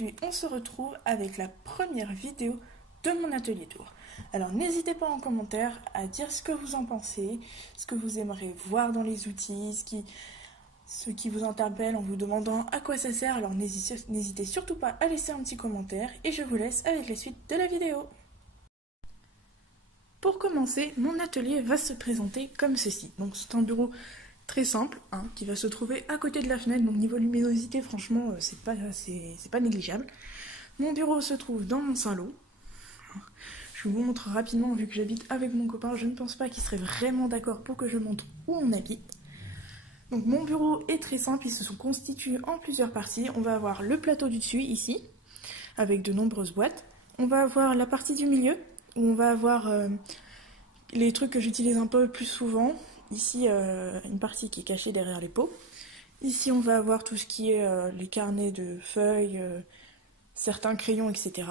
aujourd'hui on se retrouve avec la première vidéo de mon atelier tour. Alors n'hésitez pas en commentaire à dire ce que vous en pensez, ce que vous aimeriez voir dans les outils, ce qui vous interpelle en vous demandant à quoi ça sert. Alors n'hésitez surtout pas à laisser un petit commentaire et je vous laisse avec la suite de la vidéo. Pour commencer, mon atelier va se présenter comme ceci. Donc c'est un bureau très simple, qui va se trouver à côté de la fenêtre, donc niveau luminosité, franchement, c'est pas négligeable. Mon bureau se trouve dans mon salon. Je vous montre rapidement, vu que j'habite avec mon copain, je ne pense pas qu'il serait vraiment d'accord pour que je montre où on habite. Donc mon bureau est très simple, il se constitue en plusieurs parties. On va avoir le plateau du dessus, ici, avec de nombreuses boîtes. On va avoir la partie du milieu, où on va avoir les trucs que j'utilise un peu plus souvent. Ici, une partie qui est cachée derrière les pots. Ici, on va avoir tout ce qui est les carnets de feuilles, certains crayons, etc.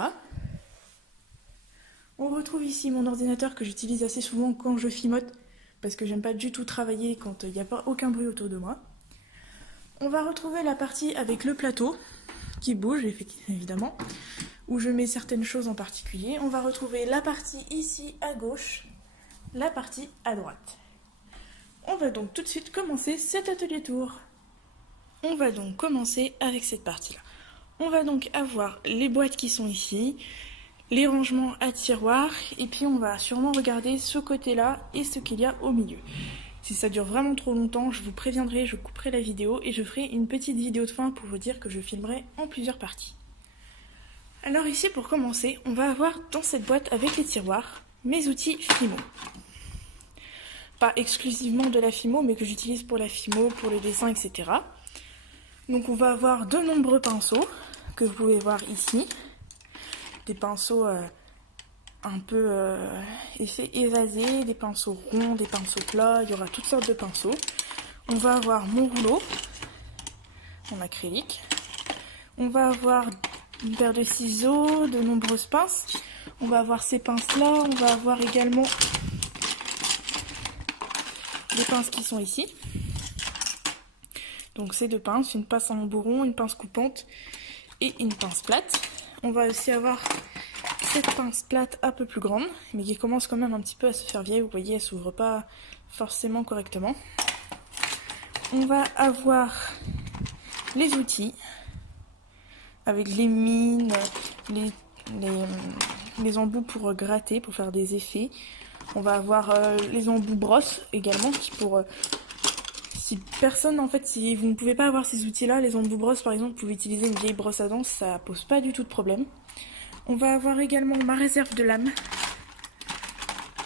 On retrouve ici mon ordinateur que j'utilise assez souvent quand je fimote, parce que j'aime pas du tout travailler quand il n'y a pas aucun bruit autour de moi. On va retrouver la partie avec le plateau, qui bouge, évidemment, où je mets certaines choses en particulier. On va retrouver la partie ici à gauche, la partie à droite. On va donc tout de suite commencer cet atelier tour. On va donc commencer avec cette partie-là. On va donc avoir les boîtes qui sont ici, les rangements à tiroirs, et puis on va sûrement regarder ce côté-là et ce qu'il y a au milieu. Si ça dure vraiment trop longtemps, je vous préviendrai, je couperai la vidéo et je ferai une petite vidéo de fin pour vous dire que je filmerai en plusieurs parties. Alors ici, pour commencer, on va avoir dans cette boîte avec les tiroirs mes outils Fimo. Pas exclusivement de la Fimo, mais que j'utilise pour la Fimo, pour le dessin, etc. Donc on va avoir de nombreux pinceaux, que vous pouvez voir ici. Des pinceaux un peu effet évasé, des pinceaux ronds, des pinceaux plats, il y aura toutes sortes de pinceaux. On va avoir mon rouleau en acrylique. On va avoir une paire de ciseaux, de nombreuses pinces. On va avoir ces pinces-là, on va avoir également des pinces qui sont ici. Donc ces deux pinces, une pince en bourron, une pince coupante et une pince plate. On va aussi avoir cette pince plate un peu plus grande, mais qui commence quand même un petit peu à se faire vieille. Vous voyez, elle s'ouvre pas forcément correctement. On va avoir les outils, avec les mines, les embouts pour gratter, pour faire des effets. On va avoir les embouts brosse également, qui pour... si personne, en fait, si vous ne pouvez pas avoir ces outils-là, les embouts brosse par exemple, vous pouvez utiliser une vieille brosse à dents, ça pose pas du tout de problème. On va avoir également ma réserve de lames.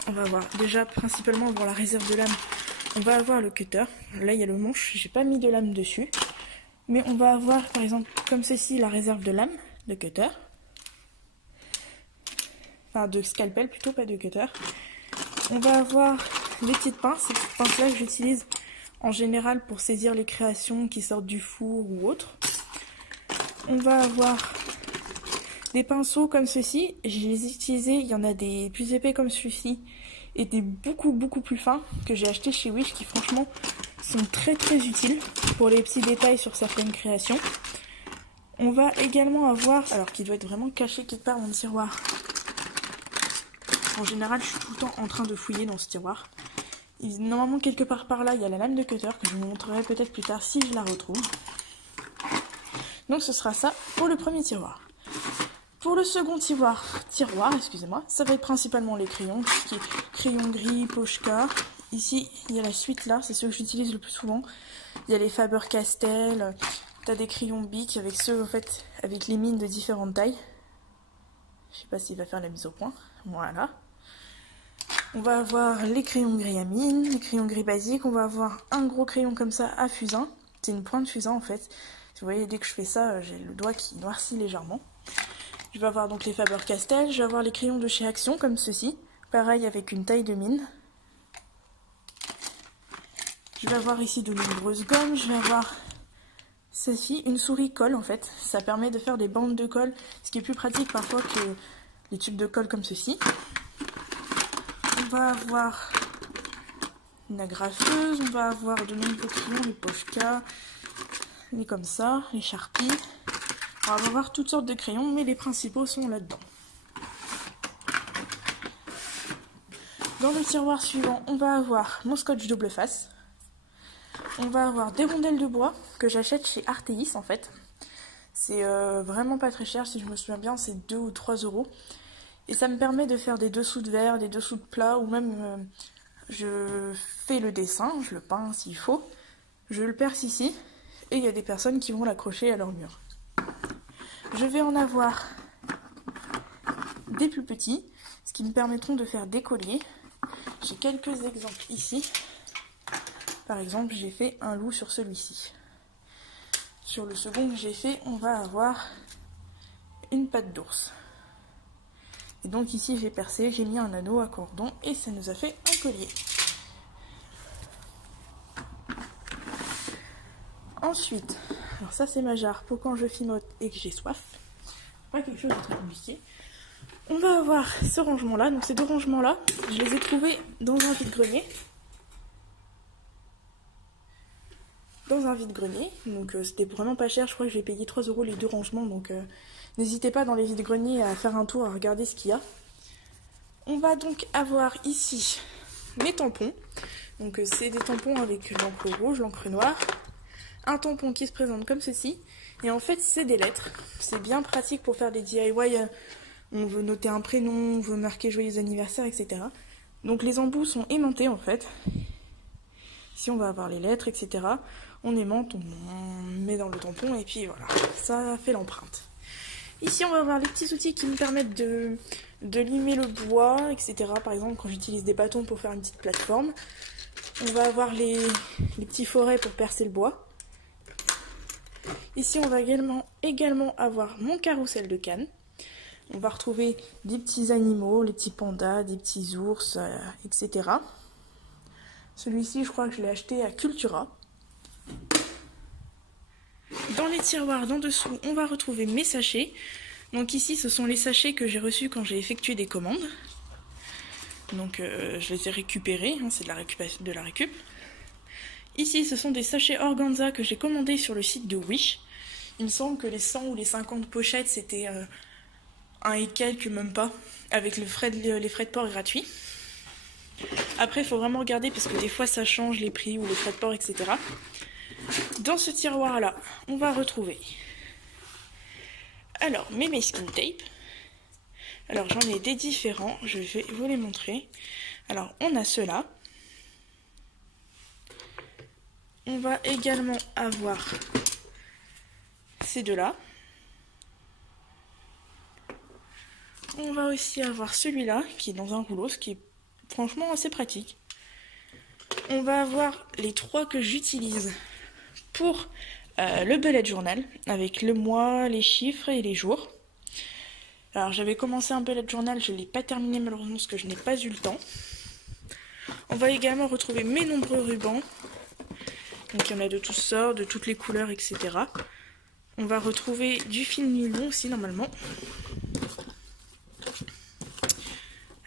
On va avoir déjà principalement pour la réserve de lames, on va avoir le cutter. Là il y a le manche, j'ai pas mis de lame dessus. Mais on va avoir par exemple comme ceci la réserve de lames, de cutter. Enfin de scalpel plutôt, pas de cutter. On va avoir les petites pinces, ces petites pinces là que j'utilise en général pour saisir les créations qui sortent du four ou autre. On va avoir des pinceaux comme ceci, je les ai utilisés, il y en a des plus épais comme celui-ci et des beaucoup plus fins que j'ai acheté chez Wish qui franchement sont très utiles pour les petits détails sur certaines créations. On va également avoir, alors qui doit être vraiment caché quelque part dans le tiroir. En général je suis tout le temps en train de fouiller dans ce tiroir. Normalement quelque part par là il y a la lame de cutter que je vous montrerai peut-être plus tard si je la retrouve. Donc ce sera ça pour le premier tiroir. Pour le second tiroir, excusez-moi, ça va être principalement les crayons, tout ce qui est crayon gris, Pochka. Ici, il y a la suite là, c'est ceux que j'utilise le plus souvent. Il y a les Faber-Castell, t'as des crayons Bic avec ceux en fait, avec les mines de différentes tailles. Je sais pas s'il va faire la mise au point, voilà. On va avoir les crayons gris à mine, les crayons gris basiques, on va avoir un gros crayon comme ça à fusain. C'est une pointe fusain en fait. Vous voyez, dès que je fais ça, j'ai le doigt qui noircit légèrement. Je vais avoir donc les Faber-Castell, je vais avoir les crayons de chez Action comme ceci, pareil avec une taille de mine. Je vais avoir ici de nombreuses gommes, je vais avoir ceci, une souris colle en fait, ça permet de faire des bandes de colle, ce qui est plus pratique parfois que les tubes de colle comme ceci. On va avoir une agrafeuse, on va avoir de nombreux crayons, les Pochka, les comme ça, les Sharpie. On va avoir toutes sortes de crayons, mais les principaux sont là-dedans. Dans le tiroir suivant, on va avoir mon scotch double face. On va avoir des rondelles de bois que j'achète chez Artéis en fait. C'est vraiment pas très cher, si je me souviens bien, c'est 2 ou 3 euros. Et ça me permet de faire des dessous de verre, des dessous de plat, ou même je fais le dessin, je le peins s'il faut. Je le perce ici, et il y a des personnes qui vont l'accrocher à leur mur. Je vais en avoir des plus petits, ce qui me permettront de faire des colliers. J'ai quelques exemples ici. Par exemple, j'ai fait un loup sur celui-ci. Sur le second que j'ai fait, on va avoir une patte d'ours. Et donc ici, j'ai percé, j'ai mis un anneau à cordon et ça nous a fait un collier. Ensuite, alors ça c'est ma jarre pour quand je fimote et que j'ai soif. Pas quelque chose de très compliqué. On va avoir ce rangement-là. Donc ces deux rangements-là, je les ai trouvés dans un vide-grenier. Donc c'était vraiment pas cher, je crois que j'ai payé 3 euros les deux rangements, donc n'hésitez pas dans les vides-greniers à faire un tour, à regarder ce qu'il y a. On va donc avoir ici mes tampons, donc c'est des tampons avec l'encre rouge, l'encre noire, un tampon qui se présente comme ceci, et en fait c'est des lettres, c'est bien pratique pour faire des DIY, on veut noter un prénom, on veut marquer joyeux anniversaire, etc. Donc les embouts sont aimantés en fait. Ici on va avoir les lettres, etc. On aimante, on met dans le tampon et puis voilà, ça fait l'empreinte. Ici on va avoir les petits outils qui me permettent de limer le bois, etc. Par exemple quand j'utilise des bâtons pour faire une petite plateforme. On va avoir les petits forets pour percer le bois. Ici on va également avoir mon carrousel de canne. On va retrouver des petits animaux, les petits pandas, des petits ours, etc. Celui-ci, je crois que je l'ai acheté à Cultura. Dans les tiroirs d'en dessous, on va retrouver mes sachets. Donc ici, ce sont les sachets que j'ai reçus quand j'ai effectué des commandes. Donc je les ai récupérés, hein, c'est de la récup. Ici, ce sont des sachets organza que j'ai commandés sur le site de Wish. Il me semble que les 100 ou les 50 pochettes, c'était 1 et quelques, même pas, avec les frais de port gratuits. Après, il faut vraiment regarder parce que des fois ça change les prix ou les frais de port, etc. Dans ce tiroir-là, on va retrouver alors mes masking tape. Alors j'en ai des différents, je vais vous les montrer. Alors on a ceux-là. On va également avoir ces deux-là. On va aussi avoir celui-là qui est dans un rouleau, ce qui est franchement assez pratique. On va avoir les 3 que j'utilise pour le bullet journal, avec le mois, les chiffres et les jours. Alors j'avais commencé un bullet journal, je ne l'ai pas terminé malheureusement parce que je n'ai pas eu le temps. On va également retrouver mes nombreux rubans. Donc il y en a de toutes sortes, de toutes les couleurs, etc. On va retrouver du fil nylon aussi normalement.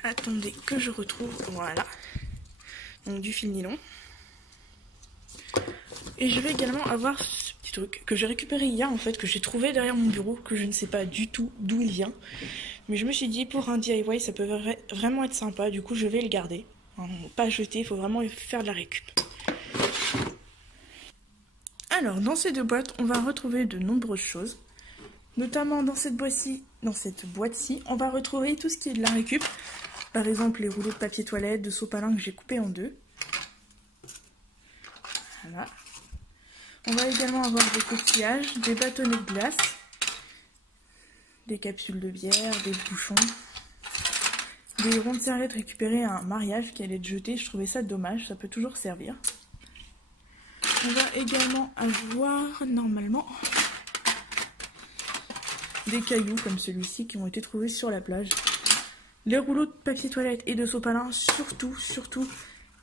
Attendez que je retrouve, voilà. Donc du fil nylon. Et je vais également avoir ce petit truc que j'ai récupéré hier en fait, que j'ai trouvé derrière mon bureau, que je ne sais pas du tout d'où il vient. Mais je me suis dit pour un DIY ça peut vraiment être sympa, du coup je vais le garder. Hein, pas jeter, il faut vraiment faire de la récup. Alors dans ces deux boîtes, on va retrouver de nombreuses choses. Notamment dans cette boîte-ci, on va retrouver tout ce qui est de la récup. Par exemple les rouleaux de papier toilette, de sopalin que j'ai coupé en deux. Voilà. On va également avoir des coquillages, des bâtonnets de glace, des capsules de bière, des bouchons, des ronds de serviettes récupérés à un mariage qui allait être jeté. Je trouvais ça dommage, ça peut toujours servir. On va également avoir normalement des cailloux comme celui-ci qui ont été trouvés sur la plage. Les rouleaux de papier toilette et de sopalin, surtout,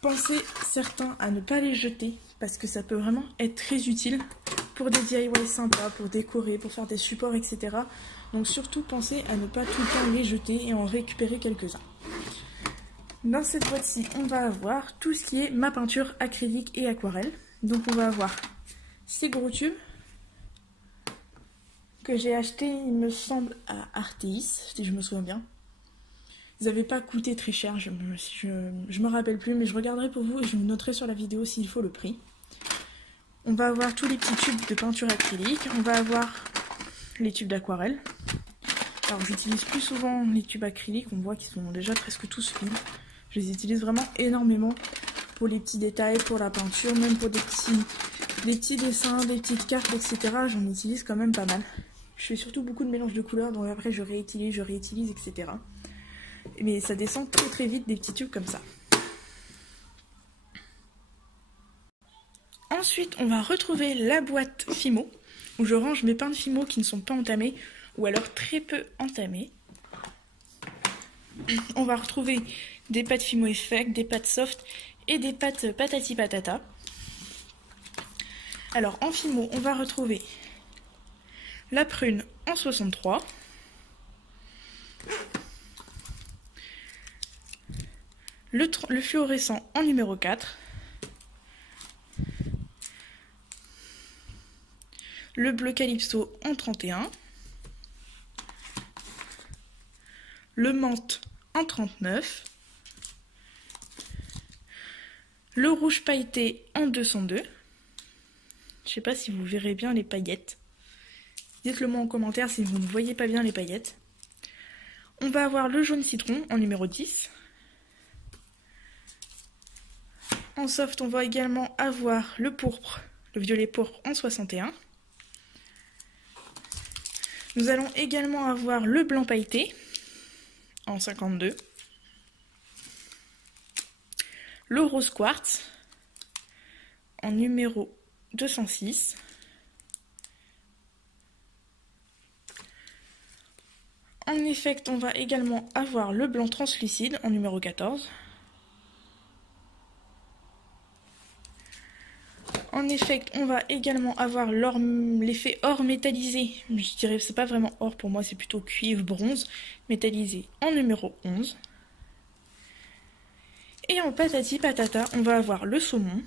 pensez certains à ne pas les jeter parce que ça peut vraiment être très utile pour des DIY sympas, pour décorer, pour faire des supports, etc. Donc surtout pensez à ne pas tout le temps les jeter et en récupérer quelques-uns. Dans cette boîte-ci, on va avoir tout ce qui est ma peinture acrylique et aquarelle. Donc on va avoir ces gros tubes que j'ai acheté, il me semble, à Artéis, si je me souviens bien. Ils n'avaient pas coûté très cher, je me rappelle plus, mais je regarderai pour vous et je vous noterai sur la vidéo s'il faut le prix. On va avoir tous les petits tubes de peinture acrylique, on va avoir les tubes d'aquarelle. Alors j'utilise plus souvent les tubes acryliques, on voit qu'ils sont déjà presque tous vides. Je les utilise vraiment énormément pour les petits détails, pour la peinture, même pour des petits dessins, des petites cartes, etc. J'en utilise quand même pas mal. Je fais surtout beaucoup de mélange de couleurs, donc après je réutilise, etc. Mais ça descend très très vite des petits tubes comme ça. Ensuite, on va retrouver la boîte Fimo, où je range mes peintes Fimo qui ne sont pas entamés, ou alors très peu entamés. On va retrouver des pâtes Fimo Effect, des pâtes soft et des pâtes patati patata. Alors en Fimo, on va retrouver la prune en 63, le fluorescent en numéro 4, le bleu Calypso en 31, le menthe en 39, le rouge pailleté en 202. Je sais pas si vous verrez bien les paillettes. Dites-le moi en commentaire si vous ne voyez pas bien les paillettes. On va avoir le jaune citron en numéro 10. En soft, on va également avoir le pourpre, le violet pourpre en 61. Nous allons également avoir le blanc pailleté en 52. Le rose quartz en numéro 206. En effect, on va également avoir le blanc translucide en numéro 14. En effect, on va également avoir l'effet or métallisé. Je dirais que c'est pas vraiment or pour moi, c'est plutôt cuivre bronze métallisé en numéro 11. Et en patati patata, on va avoir le saumon.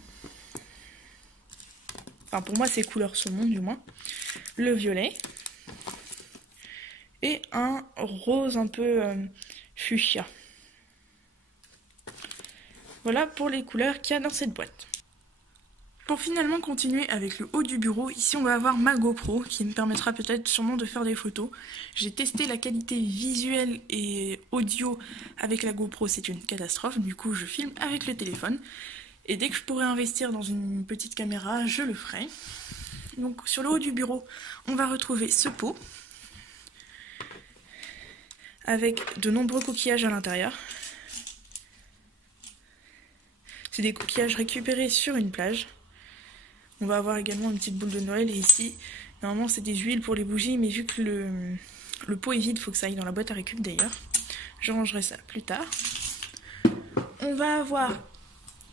Enfin, pour moi, c'est couleur saumon du moins. Le violet. Et un rose un peu fuchsia. Voilà pour les couleurs qu'il y a dans cette boîte. Pour finalement continuer avec le haut du bureau, ici on va avoir ma GoPro qui me permettra peut-être sûrement de faire des photos. J'ai testé la qualité visuelle et audio avec la GoPro, c'est une catastrophe, du coup je filme avec le téléphone. Et dès que je pourrai investir dans une petite caméra, je le ferai. Donc sur le haut du bureau, on va retrouver ce pot avec de nombreux coquillages à l'intérieur. C'est des coquillages récupérés sur une plage. On va avoir également une petite boule de Noël et ici, normalement c'est des huiles pour les bougies, mais vu que le pot est vide, il faut que ça aille dans la boîte à récup d'ailleurs. Je rangerai ça plus tard. On va avoir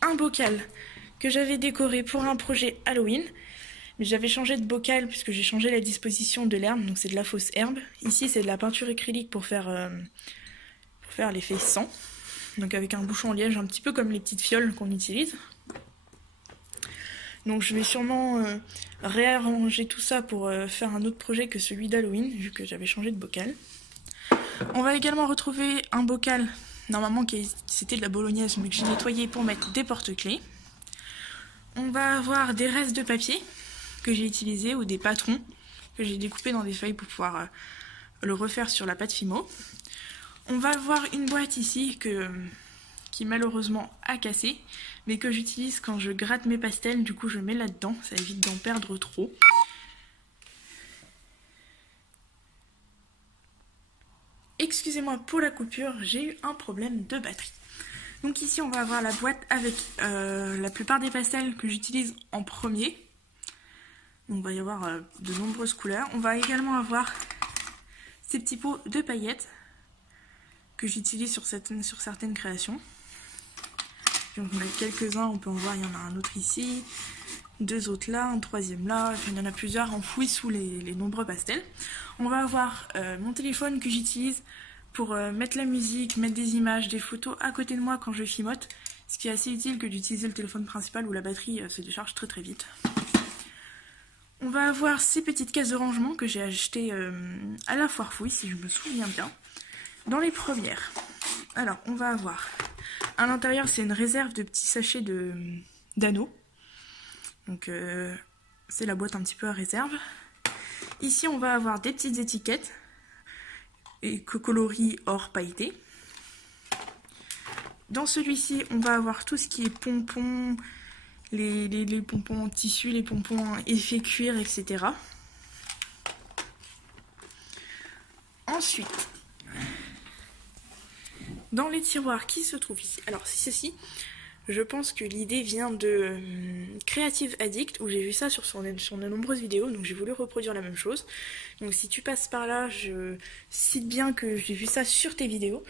un bocal que j'avais décoré pour un projet Halloween. Mais j'avais changé de bocal puisque j'ai changé la disposition de l'herbe, donc c'est de la fausse herbe. Ici c'est de la peinture acrylique pour faire l'effet sang. Donc avec un bouchon en liège, un petit peu comme les petites fioles qu'on utilise. Donc je vais sûrement réarranger tout ça pour faire un autre projet que celui d'Halloween, vu que j'avais changé de bocal. On va également retrouver un bocal, normalement c'était de la bolognaise, mais que j'ai nettoyé pour mettre des porte-clés. On va avoir des restes de papier que j'ai utilisés, ou des patrons que j'ai découpés dans des feuilles pour pouvoir le refaire sur la pâte Fimo. On va avoir une boîte ici qui malheureusement a cassé, mais que j'utilise quand je gratte mes pastels, du coup je mets là-dedans, ça évite d'en perdre trop. Excusez-moi pour la coupure, j'ai eu un problème de batterie. Donc ici on va avoir la boîte avec la plupart des pastels que j'utilise en premier. Donc, il va y avoir de nombreuses couleurs. On va également avoir ces petits pots de paillettes que j'utilise sur certaines créations. Donc on a quelques-uns, on peut en voir, il y en a un autre ici, deux autres là, un troisième là, enfin, il y en a plusieurs enfouis sous les nombreux pastels. On va avoir mon téléphone que j'utilise pour mettre la musique, mettre des images, des photos à côté de moi quand je filmote, ce qui est assez utile que d'utiliser le téléphone principal où la batterie se décharge très très vite. On va avoir ces petites caisses de rangement que j'ai achetées à la foire fouille, si je me souviens bien. Dans les premières, alors on va avoir, à l'intérieur c'est une réserve de petits sachets d'anneaux. Donc c'est la boîte un petit peu à réserve. Ici on va avoir des petites étiquettes et coloris or pailleté. Dans celui-ci on va avoir tout ce qui est pompons, les pompons en tissu, les pompons en effet cuir, etc. Ensuite, dans les tiroirs qui se trouvent ici, alors c'est ceci, je pense que l'idée vient de Creative Addict, où j'ai vu ça sur de nombreuses vidéos, donc j'ai voulu reproduire la même chose. Donc si tu passes par là, je cite bien que j'ai vu ça sur tes vidéos.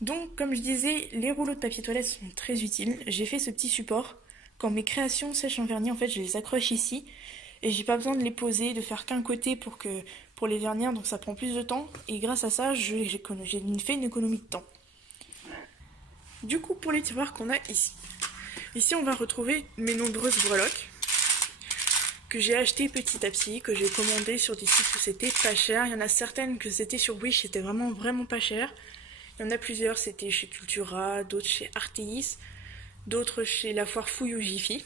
Donc comme je disais, les rouleaux de papier toilette sont très utiles. J'ai fait ce petit support. Quand mes créations sèchent en vernis, en fait, je les accroche ici. Et j'ai pas besoin de les poser, de faire qu'un côté pour les vernir, donc ça prend plus de temps. Et grâce à ça, j'ai fait une économie de temps. Du coup, pour les tiroirs qu'on a ici. Ici, on va retrouver mes nombreuses breloques que j'ai achetées petit à petit, que j'ai commandées sur des sites où c'était pas cher. Il y en a certaines que c'était sur Wish, c'était vraiment pas cher. Il y en a plusieurs, c'était chez Cultura, d'autres chez Arteis, d'autres chez la foire fouille ou Jiffy.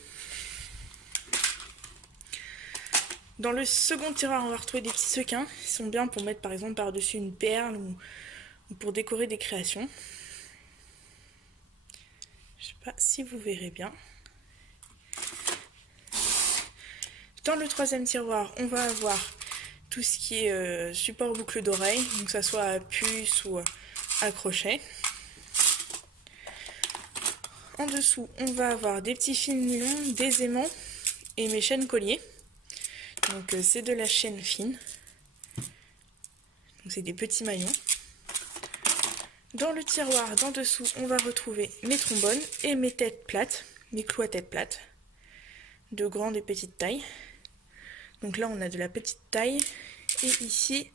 Dans le second tiroir, on va retrouver des petits sequins. Ils sont bien pour mettre par exemple par-dessus une perle ou pour décorer des créations. Je sais pas si vous verrez bien. Dans le troisième tiroir, on va avoir tout ce qui est support boucle d'oreille, donc que ça soit à puce ou à crochet. En dessous, on va avoir des petits fils nylon, des aimants et mes chaînes colliers. Donc c'est de la chaîne fine. Donc c'est des petits maillons. Dans le tiroir d'en dessous, on va retrouver mes trombones et mes têtes plates, mes clous à tête plate, de grande et petite taille. Donc là, on a de la petite taille. Et ici,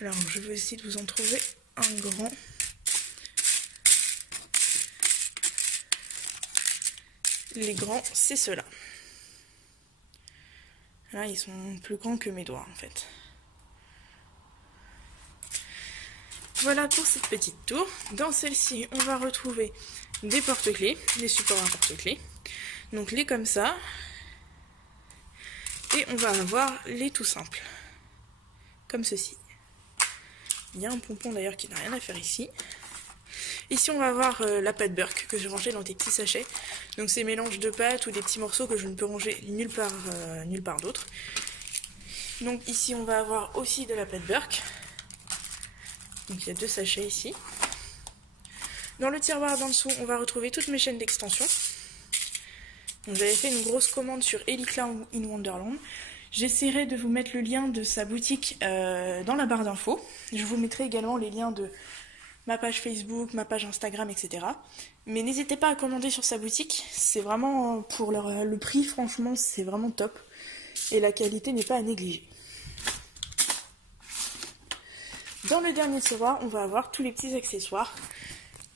alors je vais essayer de vous en trouver un grand. Les grands, c'est ceux-là. Là, ils sont plus grands que mes doigts, en fait. Voilà pour cette petite tour. Dans celle-ci, on va retrouver des porte-clés, des supports à porte-clés. Donc les comme ça. Et on va avoir les tout simples. Comme ceci. Il y a un pompon d'ailleurs qui n'a rien à faire ici. Ici on va avoir la pâte Burke que j'ai rangée dans des petits sachets. Donc c'est mélange de pâtes ou des petits morceaux que je ne peux ranger nulle part d'autre. Donc ici on va avoir aussi de la pâte Burke. Donc il y a 2 sachets ici. Dans le tiroir d'en dessous, on va retrouver toutes mes chaînes d'extension. J'avais fait une grosse commande sur Elikla in Wonderland. J'essaierai de vous mettre le lien de sa boutique dans la barre d'infos. Je vous mettrai également les liens de ma page Facebook, ma page Instagram, etc. Mais n'hésitez pas à commander sur sa boutique. C'est vraiment, pour le prix, franchement, c'est vraiment top. Et la qualité n'est pas à négliger. Dans le dernier tiroir, on va avoir tous les petits accessoires.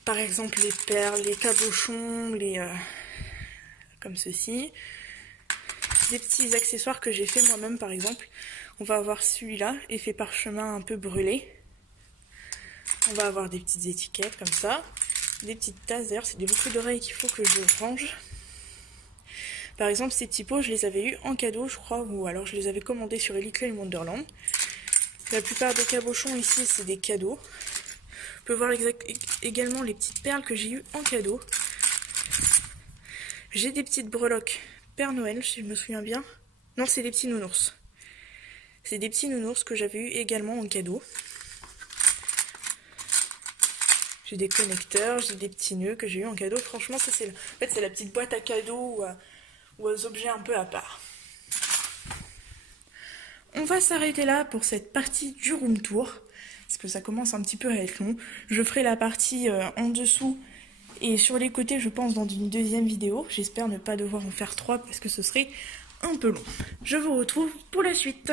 Par exemple, les perles, les cabochons, comme ceci. Des petits accessoires que j'ai fait moi-même, par exemple. On va avoir celui-là, effet parchemin un peu brûlé. On va avoir des petites étiquettes comme ça. Des petites tasses, d'ailleurs c'est des boucles d'oreilles qu'il faut que je range. Par exemple, ces petits pots, je les avais eu en cadeau, je crois, ou alors je les avais commandés sur Elikla in Wonderland. La plupart des cabochons ici, c'est des cadeaux. On peut voir également les petites perles que j'ai eues en cadeau. J'ai des petites breloques Père Noël, si je me souviens bien. Non, c'est des petits nounours. C'est des petits nounours que j'avais eu également en cadeau. J'ai des connecteurs, j'ai des petits nœuds que j'ai eu en cadeau. Franchement, ça c'est la petite boîte à cadeaux ou aux objets un peu à part. On va s'arrêter là pour cette partie du room tour, parce que ça commence un petit peu à être long. Je ferai la partie en dessous et sur les côtés, je pense, dans une deuxième vidéo. J'espère ne pas devoir en faire 3 parce que ce serait un peu long. Je vous retrouve pour la suite.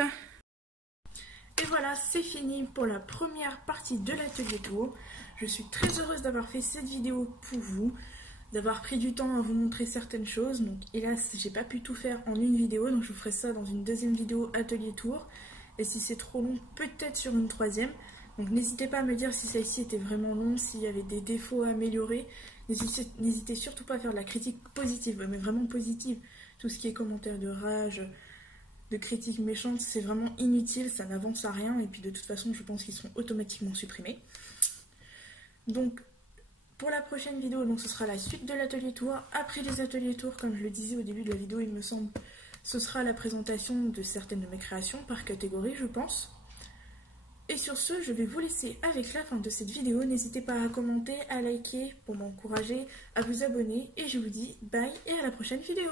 Et voilà, c'est fini pour la première partie de l'atelier tour. Je suis très heureuse d'avoir fait cette vidéo pour vous. d'avoir pris du temps à vous montrer certaines choses. Donc hélas, j'ai pas pu tout faire en une vidéo, donc je vous ferai ça dans une deuxième vidéo atelier tour. Et si c'est trop long, peut-être sur une troisième. Donc n'hésitez pas à me dire si celle-ci était vraiment longue, s'il y avait des défauts à améliorer. N'hésitez surtout pas à faire de la critique positive, mais vraiment positive. Tout ce qui est commentaires de rage, de critiques méchantes, c'est vraiment inutile, ça n'avance à rien. Et puis de toute façon, je pense qu'ils seront automatiquement supprimés. Donc pour la prochaine vidéo, donc ce sera la suite de l'atelier tour. Après les ateliers tours, comme je le disais au début de la vidéo, il me semble, ce sera la présentation de certaines de mes créations par catégorie, je pense. Et sur ce, je vais vous laisser avec la fin de cette vidéo. N'hésitez pas à commenter, à liker pour m'encourager, à vous abonner. Et je vous dis bye et à la prochaine vidéo.